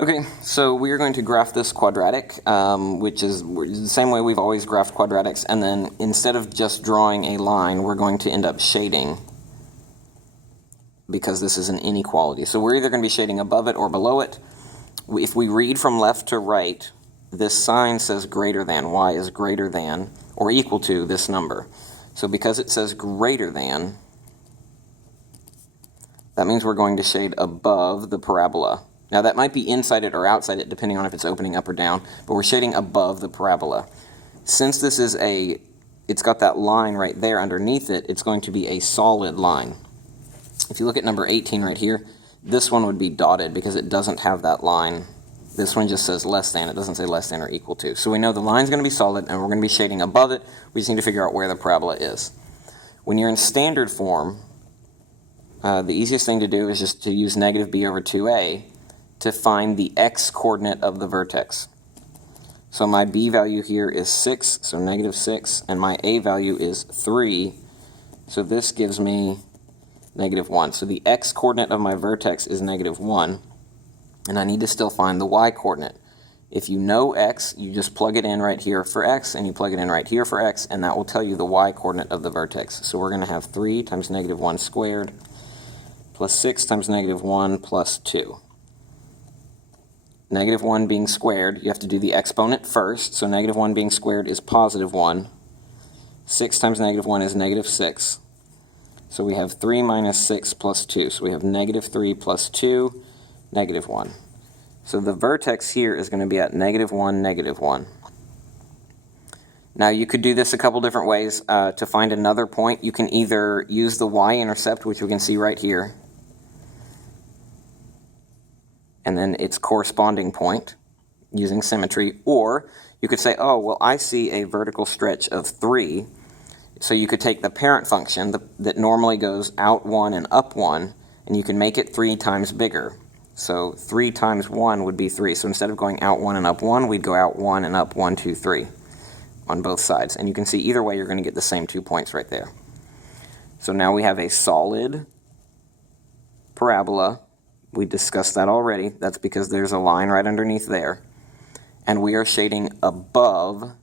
Okay, so we are going to graph this quadratic, which is the same way we've always graphed quadratics, and then instead of just drawing a line, we're going to end up shading, because this is an inequality. So we're either going to be shading above it or below it. If we read from left to right, this sign says greater than, y is greater than, or equal to this number. So because it says greater than, that means we're going to shade above the parabola. Now that might be inside it or outside it, depending on if it's opening up or down, but we're shading above the parabola. Since this is it's got that line right there underneath it, it's going to be a solid line. If you look at number 18 right here, this one would be dotted because it doesn't have that line. This one just says less than, it doesn't say less than or equal to. So we know the line's going to be solid and we're going to be shading above it. We just need to figure out where the parabola is. When you're in standard form, the easiest thing to do is just to use negative b over 2a to find the x-coordinate of the vertex. So my b value here is 6, so negative 6, and my a value is 3, so this gives me negative 1. So the x-coordinate of my vertex is negative 1, and I need to still find the y-coordinate. If you know x, you just plug it in right here for x, and you plug it in right here for x, and that will tell you the y-coordinate of the vertex. So we're going to have 3 times negative 1 squared plus 6 times negative 1 plus 2. Negative 1 being squared, you have to do the exponent first, so negative 1 being squared is positive 1. 6 times negative 1 is negative 6. So we have 3 minus 6 plus 2. So we have negative 3 plus 2, negative 1. So the vertex here is going to be at negative 1, negative 1. Now you could do this a couple different ways. To find another point, you can either use the y-intercept, which we can see right here, and then its corresponding point using symmetry, or you could say, oh, well, I see a vertical stretch of 3, so you could take the parent function that normally goes out 1 and up 1, and you can make it 3 times bigger. So 3 times 1 would be 3, so instead of going out 1 and up 1, we'd go out 1 and up 1, 2, 3 on both sides, and you can see either way you're going to get the same 2 points right there. So now we have a solid parabola. We discussed that already. That's because there's a line right underneath there. And we are shading above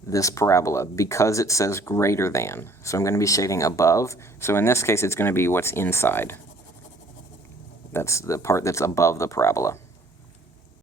this parabola because it says greater than. So I'm going to be shading above. So in this case, it's going to be what's inside. That's the part that's above the parabola.